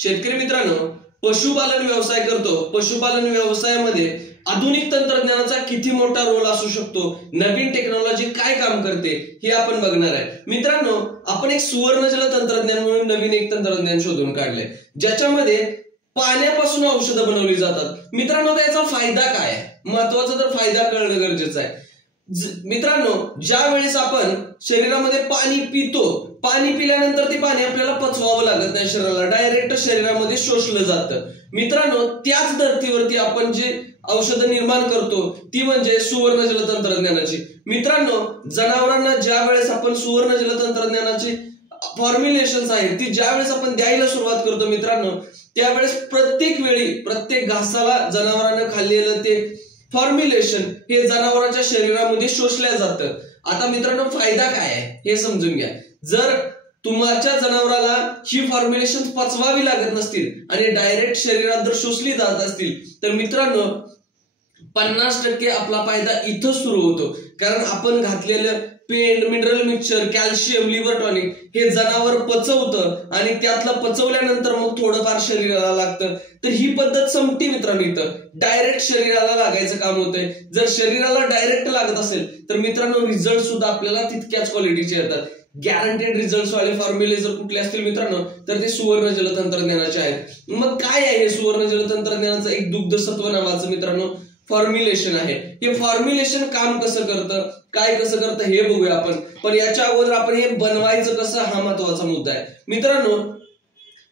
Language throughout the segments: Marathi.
शेतकरी मित्रांनो, पशुपालन व्यवसाय करतो. पशुपालन व्यवसायामध्ये आधुनिक तंत्रज्ञानाचा किती मोठा रोल असू शकतो, नवीन टेक्नॉलॉजी काय काम करते हे आपण बघणार आहे. मित्रांनो, आपण एक सुवर्णजल तंत्रज्ञान म्हणून नवीन एक तंत्रज्ञान शोधून काढले, ज्याच्यामध्ये पाण्यापासून औषधं बनवली जातात. मित्रांनो, त्याचा फायदा काय आहे? महत्वाचा तर फायदा कळणं गरजेचं आहे. मित्रांनो, ज्या वेळेस आपण शरीरामध्ये पाणी पितो, पाणी पिल्यानंतर ते पाणी आपल्याला पचवावं लागत नाही, शरीराला डायरेक्ट शरीरामध्ये शोषलं जातं. मित्रांनो, त्याच धर्तीवरती आपण जे औषधं निर्माण करतो ती म्हणजे सुवर्ण जल तंत्रज्ञानाची. मित्रांनो, जनावरांना ज्या वेळेस आपण सुवर्ण जल तंत्रज्ञानाची फॉर्म्युलेशन्स आहेत ती ज्या वेळेस आपण द्यायला सुरुवात करतो मित्रांनो, त्यावेळेस प्रत्येक वेळी प्रत्येक घासाला जनावरांना खाल्लेलं ते फॉर्म्युलेशन हे जनावरांच्या शरीरामध्ये शोषल्या जातं. आता मित्रांनो, फायदा काय आहे हे समजून घ्या. जर तुमच्या जनावराला ही फॉर्म्युलेशन पचवावी लागत नसतील आणि डायरेक्ट शरीरात जर शोषली जात असतील तर मित्रांनो 50% आपला फायदा इथं सुरू होतो. कारण आपण घातलेलं पेंड, mineral mixture, calcium, liver tonic हे जनावर पचवतं आणि त्यातलं पचवल्यानंतर मग थोडंफार शरीराला लागतं. तर ही पद्धत संपती मित्रांनो. इथं डायरेक्ट शरीराला लागायचं काम होतंय. जर शरीराला डायरेक्ट लागत असेल तर मित्रांनो रिझल्ट सुद्धा आपल्याला तितक्याच क्वालिटीचे येतात. गॅरंटेड रिझल्ट वाले फॉर्म्युले जर कुठले असतील मित्रांनो तर ते सुवर्ण जल तंत्रज्ञानाचे आहेत. मग काय आहे हे सुवर्ण जल तंत्रज्ञानाचं? एक दुग्ध सत्व नावाचं मित्रांनो फॉर्म्युलेशन आहे. हे फॉर्म्युलेशन काम कसं करतं, काय कसं करतं हे बघूया आपण. पण याच्या अगोदर आपण हे बनवायचं कसं हा महत्वाचा मुद्दा आहे. मित्रांनो,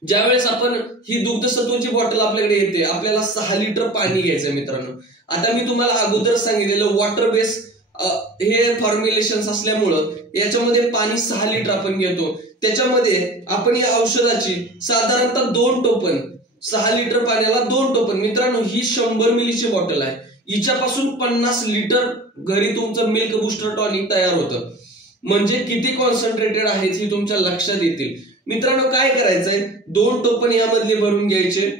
ज्यावेळेस आपण ही दुग्ध सत्वाची बॉटल आपल्याकडे येते, आपल्याला 6 लिटर पाणी घ्यायचंय मित्रांनो. आता मी तुम्हाला अगोदर सांगितलेलं वॉटर बेस हे फॉर्म्युलेशन असल्यामुळं याच्यामध्ये पाणी 6 लिटर आपण घेतो. त्याच्यामध्ये आपण या औषधाची साधारणतः 2 टोपण, 6 लिटर पाण्याला 2 टोपण. मित्रांनो, ही 100 मिलीची बॉटल आहे. हिच्यापासून 50 लिटर घरी तुमचं मिल्क बूस्टर टॉनिक तयार होतं. म्हणजे किती कॉन्सन्ट्रेटेड आहेत हे तुमच्या लक्षात येतील. मित्रांनो, काय करायचंय, 2 टोपण यामधले भरून घ्यायचे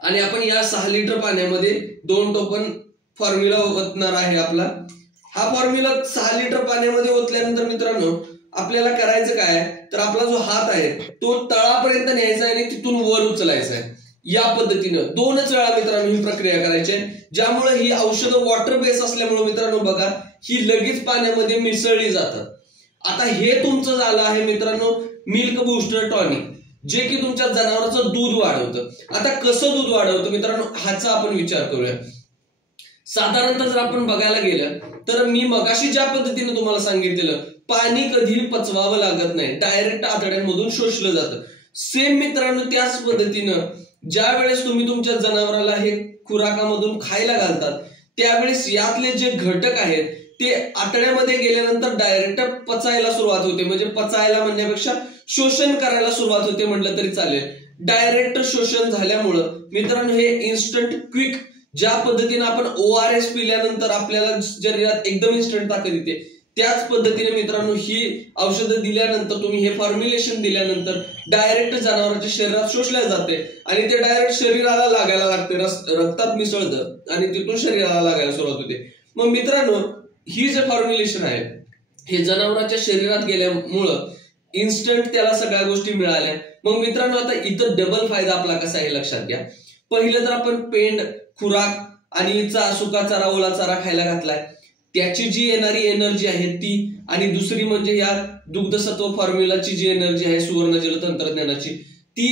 आणि आपण या 6 लिटर पाण्यामध्ये 2 टोपण फॉर्म्युला ओतणार आहे आपला. हा फॉर्म्युला 6 लिटर पाण्यामध्ये ओतल्यानंतर मित्रांनो आपल्याला करायचं काय तर आपला जो हात आहे तो तळापर्यंत न्यायचा आणि तिथून वर उचलायचा आहे. या पद्धतीनं 2च वेळा मित्रांनो ही प्रक्रिया करायची आहे. ज्यामुळे ही औषधं वॉटर बेस असल्यामुळे मित्रांनो बघा ही लगेच पाण्यामध्ये मिसळली जातात. आता हे तुमचं झालं आहे मित्रांनो मिल्क बूस्टर टॉनिक, जे की तुमच्या जनावरांचं दूध वाढवतं. आता कसं दूध वाढवतं मित्रांनो ह्याचा आपण विचार करूया. साधारणतः जर आपण बघायला गेलं तर मी मगाशी ज्या पद्धतीने तुम्हाला सांगितलेलं पाणी कधी पचवावं लागत नाही, डायरेक्ट आतड्यांमधून शोषलं जातं. सेम मित्रांनो त्याच पद्धतीनं ज्या वेळेस तुम्ही तुमच्या जनावराला हे खुराकामधून खायला घालतात त्यावेळेस यातले जे घटक आहेत ते आतड्यामध्ये गेल्यानंतर डायरेक्ट पचायला सुरुवात होते. म्हणजे पचायला म्हणण्यापेक्षा शोषण करायला सुरुवात होते म्हटलं तरी चालेल. डायरेक्ट शोषण झाल्यामुळं मित्रांनो हे इन्स्टंट क्विक, ज्या पद्धतीने आपण ORS पिल्यानंतर आपल्याला शरीरात एकदम इन्स्टंट ताकद येते, त्याच पद्धतीने मित्रांनो ही औषधं दिल्यानंतर तुम्ही हे फॉर्म्युलेशन दिल्यानंतर डायरेक्ट जनावरांच्या शरीरात शोषल्या जाते आणि ते डायरेक्ट शरीराला लागायला लागते, रक्तात मिसळतं आणि तिथून शरीराला लागायला सुरुवात होते. मग मित्रांनो ही जे फॉर्म्युलेशन आहे हे जनावरांच्या शरीरात गेल्यामुळं इन्स्टंट त्याला सगळ्या गोष्टी मिळाल्या. मग मित्रांनो आता इथं डबल फायदा आपला कसा आहे लक्षात घ्या. पहिलं तर आपण पेंड, खुराक आणि सुका चारा, ओला चारा खायला घातलाय, त्याची जी येणारी एनर्जी आहे ती, आणि दुसरी म्हणजे या दुग्धसत्व फॉर्म्युलाची जी एनर्जी आहे सुवर्ण जल तंत्रज्ञानाची ती,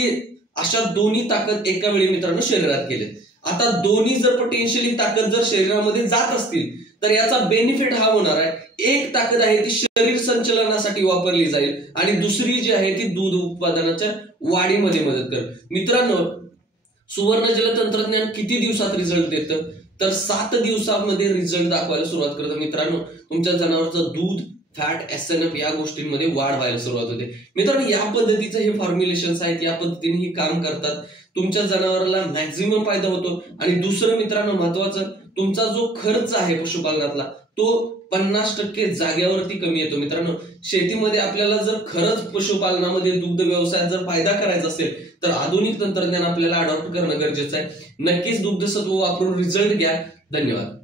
अशा दोन्ही ताकद एका वेळी मित्रांनो शरीरात गेले. आता दोन्ही जर पोटेन्शियली ताकद जर शरीरामध्ये जात असतील तर याचा बेनिफिट हा होणार आहे. एक ताकद आहे ती शरीर संचलनासाठी वापरली जाईल आणि दुसरी जी आहे ती दूध उत्पादनाच्या वाढीमध्ये मदत करेल. मित्रांनो, सुवर्ण जल तंत्रज्ञान किती दिवसात रिझल्ट देतं तर 7 दिवसांमध्ये रिझल्ट दाखवायला सुरुवात करतं. मित्रांनो, तुमच्या जनावरांचं दूध, फॅट, SNF या गोष्टींमध्ये वाढ व्हायला सुरुवात होते. मित्रांनो, या पद्धतीचं हे फॉर्म्युलेशन्स आहेत, या पद्धतीने ही काम करतात. तुमच्या जनावराला मॅक्झिमम फायदा होतो. आणि दुसरं मित्रांनो महत्वाचं, तुमचा जो खर्च आहे पशुपालनातला तो 50% जाग्यावरती कमी येतो. मित्रांनो, शेतीमध्ये आपल्याला जर खरंच पशुपालनामध्ये दुग्ध व्यवसायात जर फायदा करायचा असेल तर आधुनिक तंत्रज्ञान आपल्याला अडॉप्ट करणं गरजेचं आहे. नक्कीच दुग्धसत्व वापरून रिझल्ट घ्या. धन्यवाद.